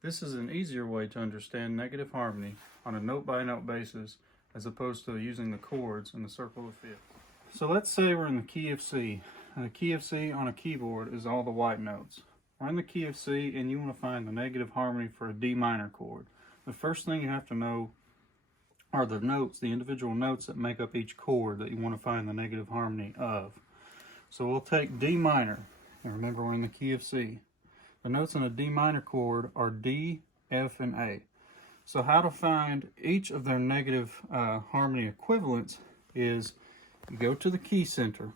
This is an easier way to understand negative harmony on a note-by-note basis as opposed to using the chords in the circle of fifths. So let's say we're in the key of C. And the key of C on a keyboard is all the white notes. We're in the key of C and you want to find the negative harmony for a D minor chord. The first thing you have to know are the notes, the individual notes that make up each chord that you want to find the negative harmony of. So we'll take D minor, and remember we're in the key of C. The notes in a D minor chord are D, F, and A. So how to find each of their negative harmony equivalents is you go to the key center.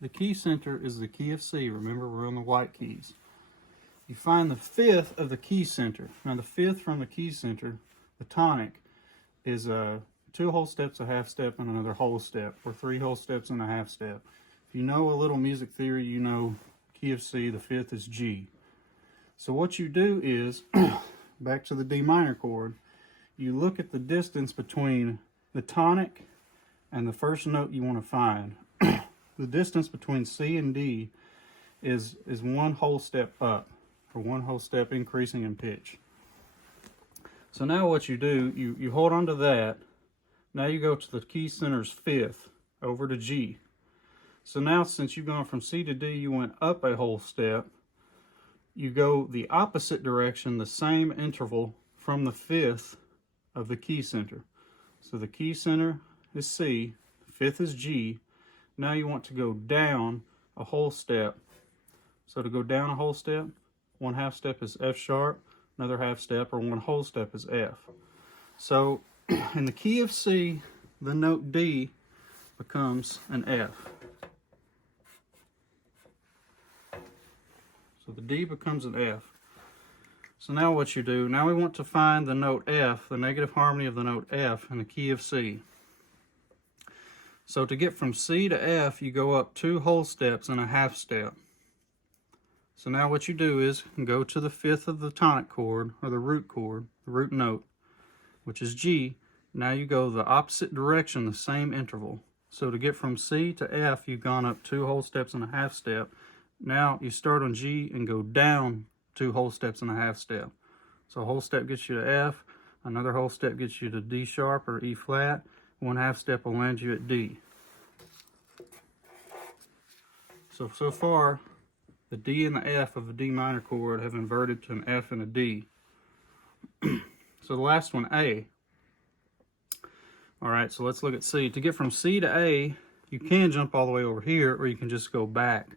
The key center is the key of C. Remember, we're on the white keys. You find the fifth of the key center. Now the fifth from the key center, the tonic, is 2 whole steps, a half step, and another whole step, or 3 whole steps and a half step. If you know a little music theory, you know key of C, the fifth is G. So what you do is, back to the D minor chord, you look at the distance between the tonic and the first note you want to find. The distance between C and D is 1 whole step up, or 1 whole step increasing in pitch. So now what you do, you hold on to that. Now you go to the key center's fifth, over to G. So now since you've gone from C to D, you went up a whole step. You go the opposite direction, the same interval from the fifth of the key center. So the key center is C, the fifth is G. Now you want to go down a whole step. So to go down a whole step, 1 half step is F sharp, another half step or 1 whole step is F. So in the key of C, the note D becomes an F. So the D becomes an F. So now what you do, now we want to find the note F, the negative harmony of the note F in the key of C. So to get from C to F, you go up 2 whole steps and a half step. So now what you do is go to the fifth of the tonic chord, or the root chord, the root note, which is G. Now you go the opposite direction, the same interval. So to get from C to F, you've gone up 2 whole steps and a half step. Now you start on G and go down 2 whole steps and a half step. So a whole step gets you to F, another whole step gets you to D sharp or E flat, 1 half step will land you at D. So far, the D and the F of a D minor chord have inverted to an F and a D. So the last one, A. All right, so let's look at C. To get from C to A, you can jump all the way over here, or you can just go back.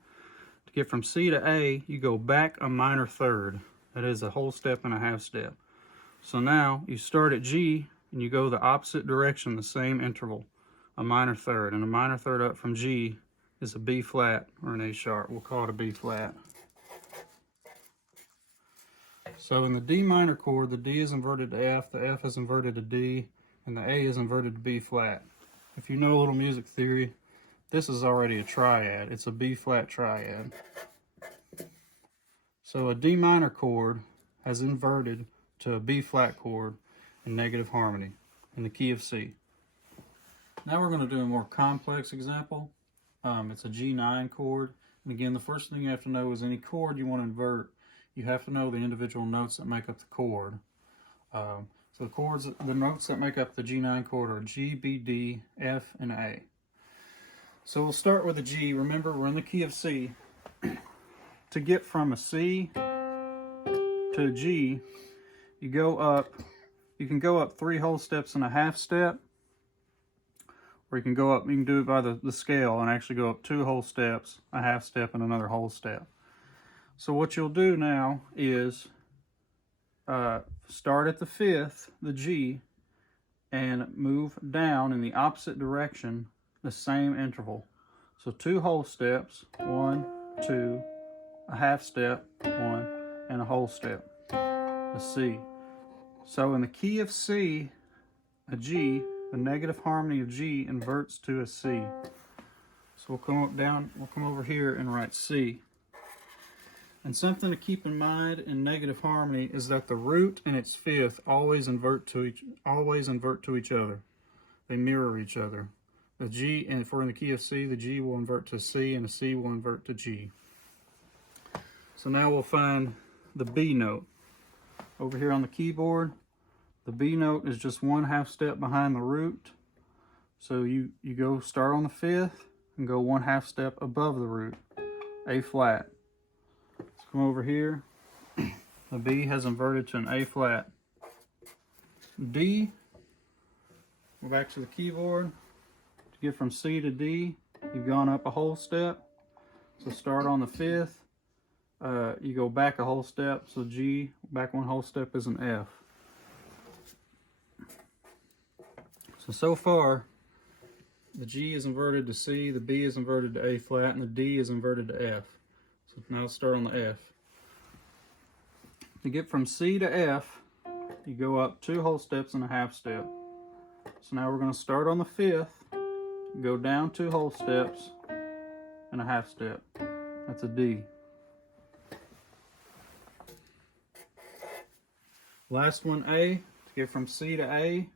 To get from C to A, you go back a minor third. That is a whole step and a half step. So now you start at G and you go the opposite direction, the same interval, a minor third. And a minor third up from G is a B flat or an A sharp. We'll call it a B flat. So in the D minor chord, the D is inverted to F, the F is inverted to D, and the A is inverted to B flat. If you know a little music theory, this is already a triad. It's a B flat triad. So a D minor chord has inverted to a B flat chord in negative harmony in the key of C. Now we're going to do a more complex example. It's a G9 chord. And again, the first thing you have to know is any chord you want to invert, you have to know the individual notes that make up the chord. So the notes that make up the G9 chord are G, B, D, F, and A. So we'll start with a G. Remember, we're in the key of C. To get from a C to a G, you can go up 3 whole steps and a half step, or you can do it by the scale and actually go up 2 whole steps, a half step, and another whole step. So what you'll do now is start at the fifth, the G, and move down in the opposite direction, the same interval. So 2 whole steps, 1, 2, a half step, 1, and a whole step, a C. So in the key of C, a G, the negative harmony of G inverts to a C. So we'll come over here and write C. And something to keep in mind in negative harmony is that the root and its fifth always invert to each other. They mirror each other. The G, and if we're in the key of C, the G will invert to C and the C will invert to G. So now we'll find the B note. over here on the keyboard, the B note is just 1/2 step behind the root. So you go start on the 5th and go 1/2 step above the root, A flat. Let's come over here. The B has inverted to an A flat. D, go back to the keyboard. To get from C to D, you've gone up a whole step. So start on the 5th. You go back a whole step. So G, back 1 whole step is an F. So far, the G is inverted to C, the B is inverted to A flat, and the D is inverted to F. So now let's start on the F. To get from C to F, you go up 2 whole steps and a 1/2 step. So now we're going to start on the 5th, go down 2 whole steps and a 1/2 step. That's a D. Last one, A. To get from C to A,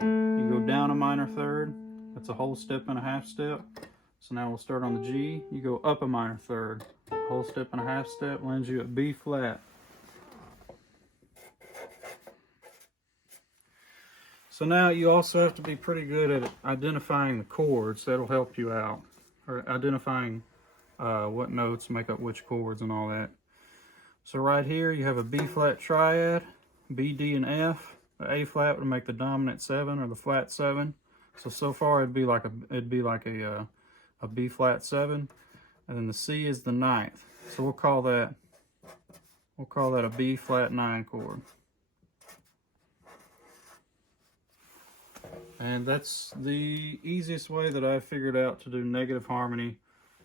you go down a minor 3rd. That's a whole step and a 1/2 step. So now we'll start on the G. You go up a minor 3rd. Whole step and a 1/2 step lands you at B flat. So now you also have to be pretty good at identifying the chords. That'll help you out. Or identifying what notes make up which chords and all that. So right here you have a B flat triad, B, D, and F. The A flat would make the dominant 7 or the flat 7. So far it'd be like a B flat 7, and then the C is the 9th. So we'll call that a B flat 9 chord. And that's the easiest way that I've figured out to do negative harmony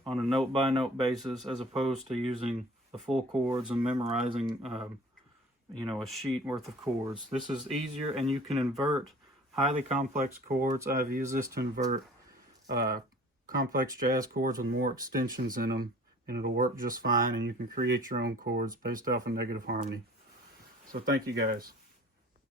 on a note-by-note basis, as opposed to using the full chords and memorizing, a sheet worth of chords. This is easier, and you can invert highly complex chords. I've used this to invert complex jazz chords with more extensions in them, and it'll work just fine, and you can create your own chords based off of negative harmony. So thank you guys.